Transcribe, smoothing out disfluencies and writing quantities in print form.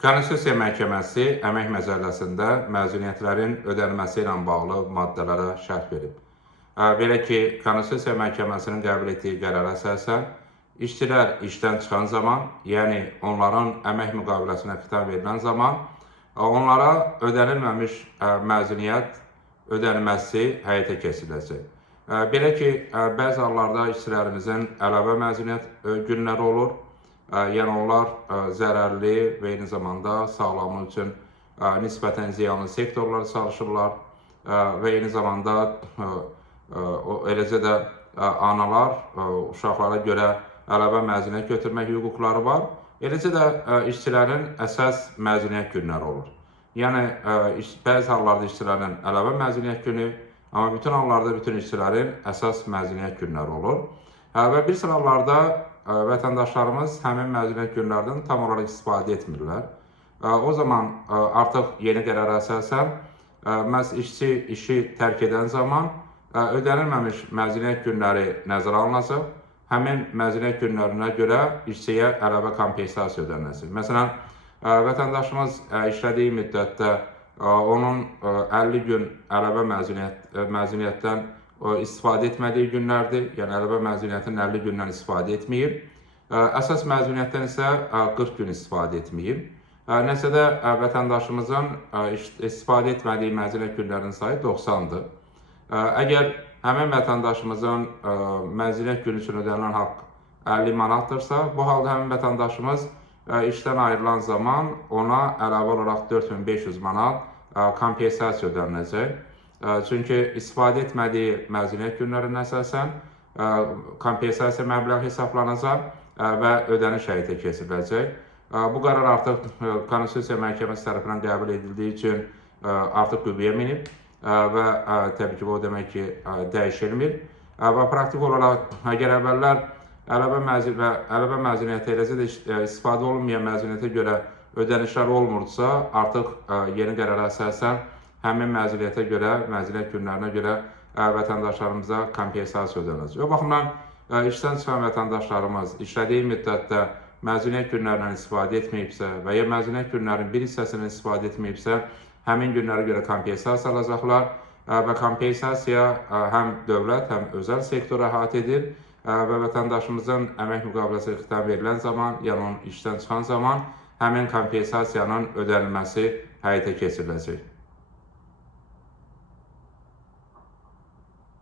Konstitusiya Məhkəməsi Əmək Məcəlləsində məzuniyyətlərin ödənilməsi ilə bağlı maddələrə şərh verib. Belə ki, Konstitusiya Məhkəməsinin qəbul etdiyi qərara əsasən, işçilər işdən çıxan zaman, yəni onların əmək müqaviləsinə xitam verilən zaman, onlara ödənilməmiş məzuniyyət ödənilməsi həyata keçiriləcək. Belə ki, bəzi hallarda işçilərimizin əlavə məzuniyyət günləri olur. Yəni onlar zərərli və eyni zamanda sağlamlıq üçün nisbətən ziyanlı sektorlarda çalışırlar və eyni zamanda eləcə də analar uşaqlara görə əlavə məzuniyyət götürmək hüquqları var. Eləcə də işçilərin əsas məzuniyyət günləri olur. Yəni bəzi hallarda işçilərin əlavə məzuniyyət günü, amma bütün hallarda bütün işçilərin əsas məzuniyyət günləri olur. Və bir sıra hallarda vətəndaşlarımız həmin məzuniyyət günlərdən tam olaraq istifadə etmirlər. O zaman artıq yeni qərara əsasən məhz işçi işi tərk edən zaman ödənilməmiş məzuniyyət günləri nəzərə alınacaq. Həmin məzuniyyət günlərinə görə işçiyə əlavə kompensasiya ödəniləcək. Məsələn, vətəndaşımız işlədiyi müddətdə onun 50 gün əlavə məzuniyyətdən istifadə etmədiyi günlərdir. Yəni, əlavə məzuniyyətin 50 gündən istifadə etməyib. Əsas məzuniyyətdən isə 40 gün istifadə etməyib. Nəsə də vətəndaşımızın istifadə etmədiyi məzuniyyət günlərinin sayı 90-dır. Əgər həmin vətəndaşımızın məzuniyyət günü üçün ödənilən haqq 50 manatdırsa, bu halda həmin vətəndaşımız işdən ayrılan zaman ona əlavə olaraq 4500 manat kompensasiya ödəniləcək. Çünki istifadə etmədiyi məzuniyyət günlərinə əsasən kompensasiya məbləği hesablanacaq və ödəniş həyata keçiriləcək. Bu qərar artıq Konstitusiya Məhkəməsi tərəfindən qəbul edildiyi üçün artıq qüvvəyə minib və təbii ki, bu o demək ki, dəyişilmir. Və praktik olaraq, əgər əvvəllər əlavə məzuniyyətə, eləcə də istifadə olunmayan məzuniyyətə görə ödənişlər olmursa, artıq yeni qərara əsasən həmin məzuniyyətə görə, məzuniyyət günlərinə görə vətəndaşlarımıza kompensasiya ödəniləcək. O baxımdan işdən çıxan vətəndaşlarımız işlədiyi müddətdə məzuniyyət günlərindən istifadə etməyibsə və ya məzuniyyət günlərinin bir hissəsindən istifadə etməyibsə, həmin günlərə görə kompensasiya alacaqlar və kompensasiya həm dövlət, həm özəl sektora əhatə edir və vətəndaşımızın əmək müqaviləsi xitam verilən zaman, yəni onun işdən çıxan zaman həmin kompensasiyanın ödənilməsi həyata keçiriləcək.